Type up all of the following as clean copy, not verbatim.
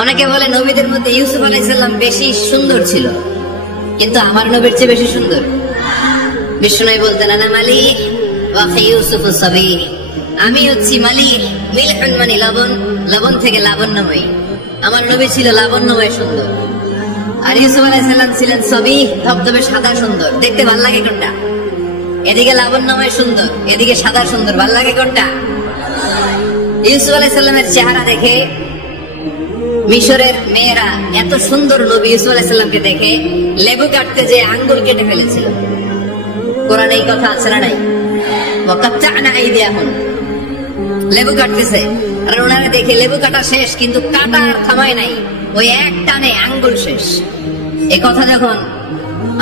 অনেকে বলে নবীদের মধ্যে ইউসুফ আলাইহিস সালাম বেশি সুন্দর ছিল, কিন্তু আমার নবীর চেয়ে বেশি সুন্দর। বিষ্ণু বলতেন আনা মালিক ওয়া ইউসুফ সাবি, আমি হচ্ছি মালিক, মিলহুন মানে লবণ, লবণ থেকে লাবণ্যময়ী। আমার নবী ছিল লাবণ্যময় সুন্দর, আর ইউসুফ আলাইহিস সালাম ছিলেন সবই ধবধবে সাদা সুন্দর। দেখতে ভাল লাগে কোনটা? এদিকে লাবণ্যময় সুন্দর, এদিকে সাদা সুন্দর, ভাল লাগে কোনটা? ইউসুফ আলাইহিস সালামের চেহারা দেখে মিশরের মেয়েরা এত সুন্দর নবী ইউসুফ আলাইহিস সালামকে দেখে লেবু কাটতে যে আঙ্গুল কেটে ফেলেছিল। কোরআনে এই কথা আছে না নাই? ওয়াকাত্তা'না আইদিয়াহুম, লেবু কাটতেছে, আর ওনারা দেখে লেবু কাটা শেষ, কিন্তু কাটা আর থামায় নাই, ওই এক টানে আঙ্গুল শেষ। এই কথা যখন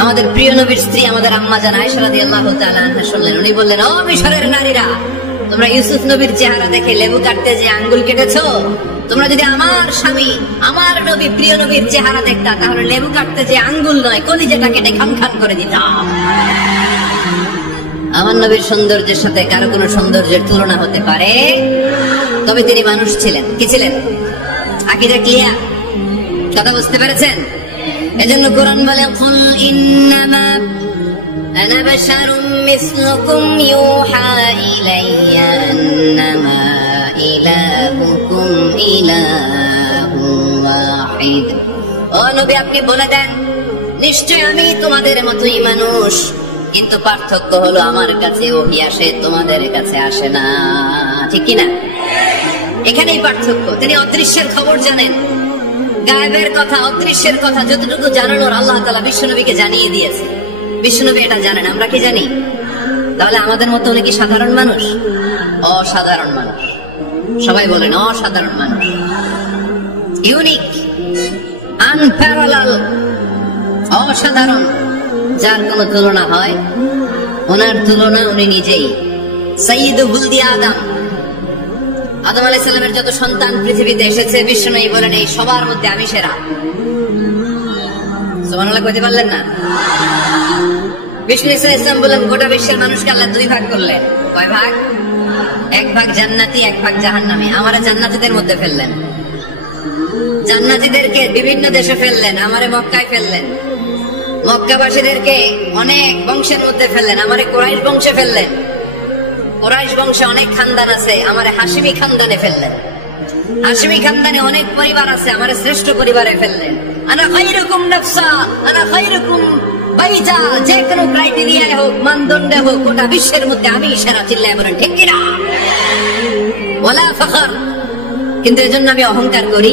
আমাদের প্রিয় নবীর স্ত্রী আমাদের আম্মা জান আয়েশা রাদিয়াল্লাহু তাআলা আনহা শুনলেন, উনি বললেন, ও মিশরের নারীরা, তোমরা ইউসুফ নবীর চেহারা দেখে লেবু কাটতে যে আঙ্গুল কেটেছো, তোমরা যদি আমার স্বামী আমার নবী প্রিয় নবীর চেহারা দেখতা, তাহলে লেবু কাটতে যে আঙ্গুল নয় কলিজাটা কেটে খান খান করে দিতাম। আমার নবীর সৌন্দর্যের সাথে কারো কোনো সৌন্দর্যের তুলনা হতে পারে? তবে তিনি মানুষ ছিলেন। কি ছিলেন? আকীদা ক্লিয়ার? কথা বুঝতে পেরেছেন? এজন্য কোরআন বলে, কুল ইন্নামা আনা বাশারুম মিসলুকুম ইউহা ইলাইয়া আন্নামা ইলাহুকুম ইলাহুন ওয়াহিদ। ও নবী, আপনি বলে দেন, নিশ্চয় আমি তোমাদের মতোই মানুষ, কিন্তু পার্থক্য হলো আমার কাছে ওহী আসে, তোমাদের কাছে আসে না। ঠিক কিনা? এখানেই পার্থক্য। তিনি অদৃশ্যের খবর জানেন, গায়েবের কথা, অদৃশ্যের কথা যতটুকু জানানোর আল্লাহ তাআলা বিশ্বনবীকে জানিয়ে দিয়েছে। বিশ্বনবী এটা জানেন, আমরা কি জানি? তাহলে আমাদের মতো উনি কি সাধারণ মানুষ? অসাধারণ মানুষ। সবাই বলেন অসাধারণ মানুষ, ইউনিক, আনপ্যারালাল, অসাধারণ, যার কোনো তুলনা হয়? ওনার তুলনা উনি নিজেই। সাইয়্যিদু ওয়ালাদি আদম, আদম আলাইহিস সালামের যত সন্তান পৃথিবীতে এসেছে, বিশ্বনবী বলেন এই সবার মধ্যে আমি সেরা। সুবহানাল্লাহ কইতে পারলেন না? বিষ্ণু ইসলাম বলেন, গোটা বিশ্বের মানুষকে আল্লাহ দুই ভাগ করলেন। কয় ভাগ? এক ভাগ জান্নাতি, এক ভাগ জাহান্নামী। আমারে জান্নাতীদের মধ্যে ফেললেন, জান্নাতীদেরকে বিভিন্ন দেশে ফেললেন, আমারে মক্কায় ফেললেন। মক্কাবাসীদেরকে অনেক বংশের মধ্যে ফেললেন, আমারে কুরাইশ বংশে ফেললেন। কুরাইশ বংশে অনেক খানদান আছে, আমারে হাশিমি খানদানে ফেললেন। হাশিমি খানদানে অনেক পরিবার আছে, আমারে শ্রেষ্ঠ পরিবারে ফেললেন। আনা খায়রুকুম নাফসা, আনা খায়রুকুম বাইতা, যে কোনো ক্রাইটেরিয়ায় হোক, মানদণ্ডে হোক, গোটা বিশ্বের মধ্যে আমি সেরা। চিল্লায় বলেন ঠিক কিনা? ওয়ালা ফখর। কিন্তু এজন্য আমি অহংকার করি?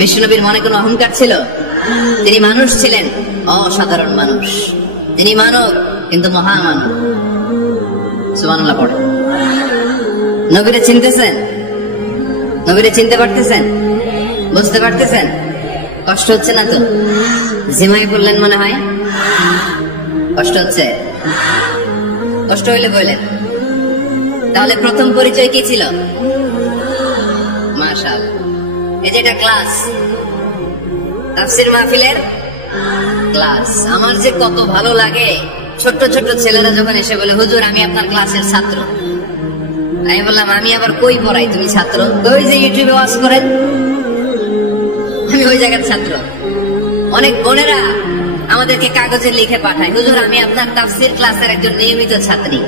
বিশ্বনবীর মনে কোনো অহংকার ছিল? তিনি মানুষ ছিলেন, অসাধারণ মানুষ। তিনি মানব, কিন্তু মহামানব। সুবহানাল্লাহ পড়ে। নবীরে চিনতেছেন? নবীরে চিনতে পারতেছেন? বুঝতে পারতেছেন? কষ্ট হচ্ছে না তো? জিমাই বললেন মনে হয়? কষ্ট হচ্ছে? কষ্ট হইলে বললেন। তাহলে প্রথম পরিচয় কি ছিল? মাশাআল্লাহ। এই যে এটা ক্লাস, তাফসীর মাহফিলের ক্লাস। আমার যে কত ভালো লাগে ছোট্ট ছোট্ট ছেলেরা যখন এসে বলে, হুজুর আমি আপনার ক্লাসের ছাত্র। আমি বললাম, আমি আবার কই পড়াই, তুমি ছাত্র? ওই যে ইউটিউবে ওয়াজ করেন, আমি ওই জায়গার ছাত্র। অনেক বোনেরা আমাদেরকে কাগজে লিখে পাঠায়, হুজুর আমি আপনার তাফসীর ক্লাসের একজন নিয়মিত ছাত্রী।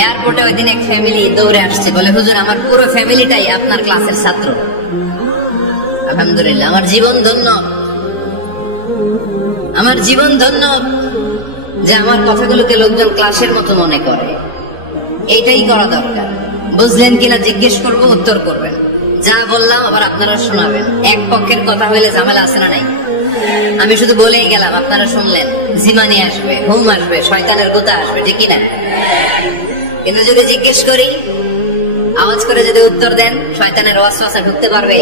এয়ারপোর্টে ওই দিন এক ফ্যামিলি দৌড়ে আসছে, বলে, হুজুর আমার পুরো ফ্যামিলিটাই আপনার ক্লাসের ছাত্র। আলহামদুলিল্লাহ, আমার জীবন ধন্য, আমার জীবন ধন্য যে আমার কথাগুলোকে লোকজন ক্লাসের মতো মনে করে। এইটাই করা দরকার। বুঝলেন কিনা জিজ্ঞেস করব, উত্তর করবেন। যা বললাম আবার আপনারা শোনাবেন। এক পক্ষের কথা হইলে ঝামেলা আছে না নাই? আমি শুধু বলেই গেলাম, আপনারা শুনলেন। জিমানি আসবে, ঘুম আসবে, শয়তানের গোতা আসবে, ঠিক কিনা? কিন্তু যদি জিজ্ঞেস করি, আওয়াজ করে যদি উত্তর দেন, শয়তানের ওয়াসওয়াসা ঢুকতে পারবে?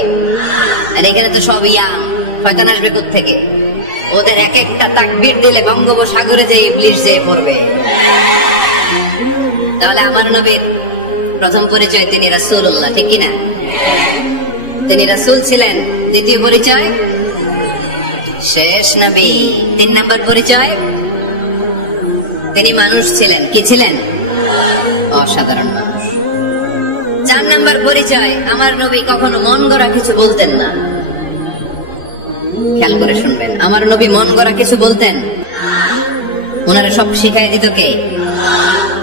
আর এখানে তো সব ইয়াং, শয়তান আসবে কোত্থেকে? ওদের এক একটা তাকবীর দিলে বঙ্গোপসাগরে যে ইবলিস যেয়ে পড়বে। তাহলে আমার নবীর প্রথম পরিচয় তিনি রাসূলুল্লাহ, ঠিক কিনা? তিনি রাসূল ছিলেন। দ্বিতীয় পরিচয় শেষ নবী। 3 নম্বর পরিচয় তিনি মানুষ ছিলেন। কি ছিলেন? অসাধারণ মানুষ। 4 নাম্বার পরিচয়, আমার নবী কখনো মন গড়া কিছু বলতেন না। খেয়াল করে শুনবেন, আমার নবী মন গড়া কিছু বলতেন? ওনারা সব শিখাই দিত কে?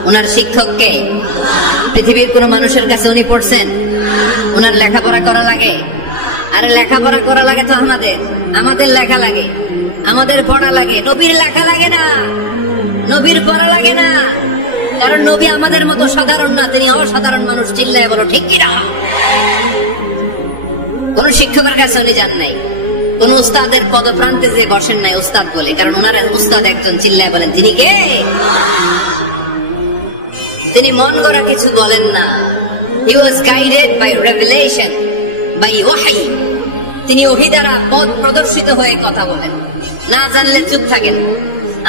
ওনার শিক্ষক কে? পৃথিবীর কোন মানুষের কাছে উনি পড়ছেন? ওনার লেখাপড়া করা লাগে? আরে লেখাপড়া করা লাগে তো আমাদের লেখা লাগে, আমাদের পড়া লাগে, নবীর লেখা লাগে না, নবীর পড়া লাগে না। কারণ নবী আমাদের মতো সাধারণ না, তিনি অসাধারণ মানুষ। চিল্লায় বলো ঠিক কিনা? কোন শিক্ষকের কাছে উনি যান নাই, কোন উস্তাদের পদপ্রান্তে যে বসেন নাই উস্তাদ বলে, কারণ ওনার উস্তাদ একজন। চিল্লায় বলেন তিনি কে? তিনি মন গড়া কিছু বলেন না। He was guided by revelation, by ওয়াহী। তিনি ওহী দ্বারা পথ প্রদর্শিত হয়ে কথা বলেন। না জানলে চুপ থাকেন।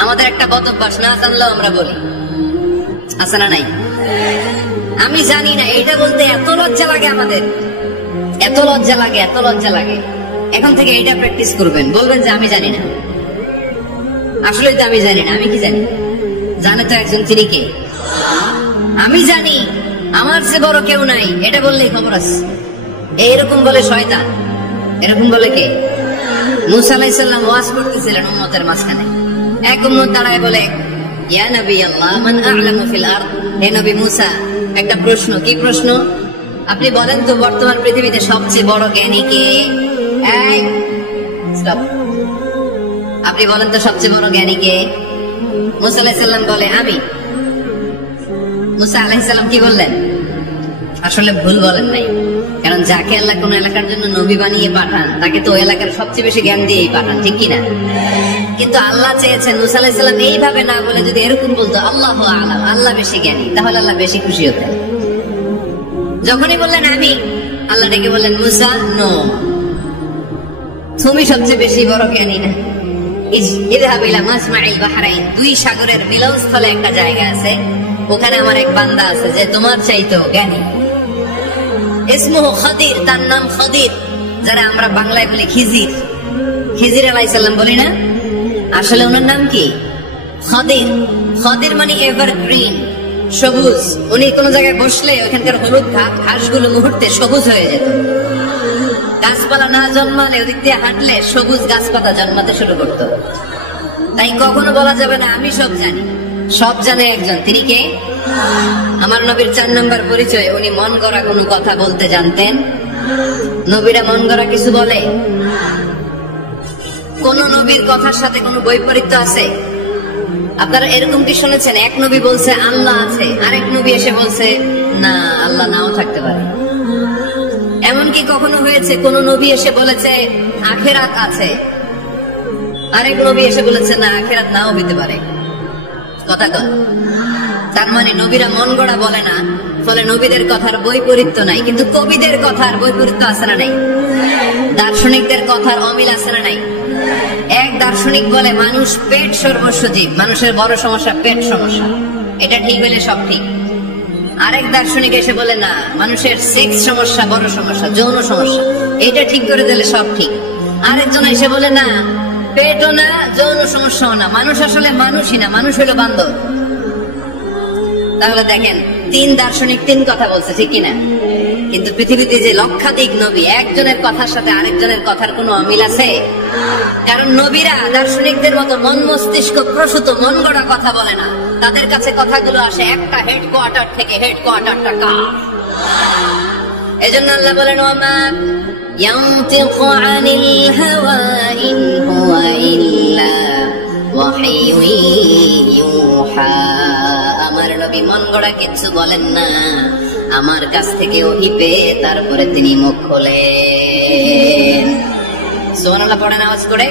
আমাদের একটা বদ অভ্যাস, না জানলেও আমরা বলি, আছে না নাই? আমি জানি না, এটা বলতে এত লজ্জা লাগে আমাদের, এত লজ্জা লাগে, এত লজ্জা লাগে। এখন থেকে এইটা প্র্যাকটিস করবেন, বলবেন যে আমি জানি না। আসলে তো আমি জানি না। আমি কি জানি? জানে তো একজন, তিনি কে? আমি জানি, আমার চেয়ে বড় কেউ নাই, এটা বললেই খবর আছে। এইরকম বলে শয়তান। এরকম বলে কে? মুসা আলাইহিস সালাম ওয়াজ করতেছিলেন উম্মতের মাঝখানে। এক উম্মত দাঁড়ায় বলে, ইয়া নবী আল্লাহ, মান আ'লামু ফিল আরদ। হে নবী মুসা, একটা প্রশ্ন। কি প্রশ্ন? আপনি বলেন তো বর্তমান পৃথিবীতে সবচেয়ে বড় জ্ঞানী কে? এই স্টপ। আপনি বলেন তো সবচেয়ে বড় জ্ঞানী কে? মুসা আলাইহিস সালাম বলে আমি। মুসা আলাইহিস সালাম কি বললেন? আসলে ভুল বলেন নাই, কারণ যাকে আল্লাহ কোন এলাকার জন্য নবী বানিয়ে পাঠান, তাকে তো ওই এলাকার সবচেয়ে বেশি জ্ঞান দিয়েই পাঠান, ঠিক কিনা? কিন্তু আল্লাহ চেয়েছেন মুসা আলাইহিস সালাম এইভাবে না বলে যদি এরকম বলতো, আল্লাহু আ'লাম, আল্লাহ বেশি জ্ঞানী, তাহলে আল্লাহ বেশি খুশি হতেন। যখনই বললেন আমি, আল্লাহ ডেকে বললেন, মুসা নো, তুমি সবচেয়ে বেশি বড় জ্ঞানী না। ইযহাব ইলা মাজমা'ইল বাহরাইন, 2 সাগরের মিলনস্থলে একটা জায়গা আছে, ওখানে আমার এক বান্দা আছে যে তোমার চাইতেও জ্ঞানী। ইসমুহু খাদির, তার নাম খাদির, যারা আমরা বাংলায় বলি খিজির। খিজির আলাইহিস সালাম বলি না, আসলে ওনার নাম কি? খাদির। খাদির মানে এভারগ্রিন, সবুজ। উনি কোন জায়গায় বসলে ওখানকার হলুদ ঘাসগুলো মুহূর্তে সবুজ হয়ে যেত। গাছপালা না জন্মালে ওদিক দিয়ে হাঁটলে সবুজ গাছপাতা জন্মাতে শুরু করতো। তাই কখনো বলা যাবে না আমি সব জানি। সব জানে একজন, তিনি কে? আমার নবীর 4 নাম্বার পরিচয়, উনি মন গড়া কোনো কথা বলতে জানতেন। নবীরা মন গড়া কিছু বলে? কোন নবীর কথার সাথে কোনো বৈপরীত্য আছে? আপনারা এরকম কি শুনেছেন, এক নবী বলছে আল্লাহ আছে, আরেক নবী এসে বলছে না, আল্লাহ নাও থাকতে পারে? এমনকি কখনো হয়েছে কোন নবী এসে বলেছে আখিরাত আছে, আরেক নবী এসে বলেছে না, আখিরাত নাও হইতে পারে? কথা কন। তার মানে নবীরা মন গড়া বলে না, ফলে নবীদের কথার বৈপরীত্য নাই। কিন্তু কবিদের কথার বৈপরীত্য আছে না নাই? দার্শনিকদের কথার অমিল আছে না নাই? এক দার্শনিক বলে মানুষ পেট সর্বস্ব জীব, মানুষের বড় সমস্যা পেট সমস্যা, এটা ঠিক হলে সব ঠিক। আরেক দার্শনিক এসে বলে না, মানুষের সেক্স সমস্যা বড় সমস্যা, যৌন সমস্যা, এটা ঠিক করে দিলে সব ঠিক। আরেকজন এসে বলে না, পেটও না, যৌন সমস্যাও না, মানুষ আসলে মানুষই না, মানুষ হলো বান্দর। তাহলে দেখেন, 3 দার্শনিক 3 কথা বলছে, ঠিক কিনা? কিন্তু পৃথিবীতে যে লক্ষাধিক নবী, একজনের কথার সাথে আরেকজনের কথার কোনো অমিল আছে? কারণ নবীরা দার্শনিকদের মতো মন মস্তিষ্ক প্রসূত মন গড়া কথা বলে না। তাদের কাছে কথাগুলো আসে একটা হেডকোয়ার্টার থেকে। হেডকোয়ার্টারটা কার? এজন্য আল্লাহ বলেন, ওমা ইয়ানতিকু আনিল হাওয়া ইন হুয়া ইল্লা ওয়াহয়ুন ইউহা। আমার নবী মন গড়া কিছু বলেন না, আমার কাছ থেকে ওহী পেয়ে তারপরে তিনি মুখ খোলেন। সুবহানাল্লাহ পড়েন আওয়াজ করে।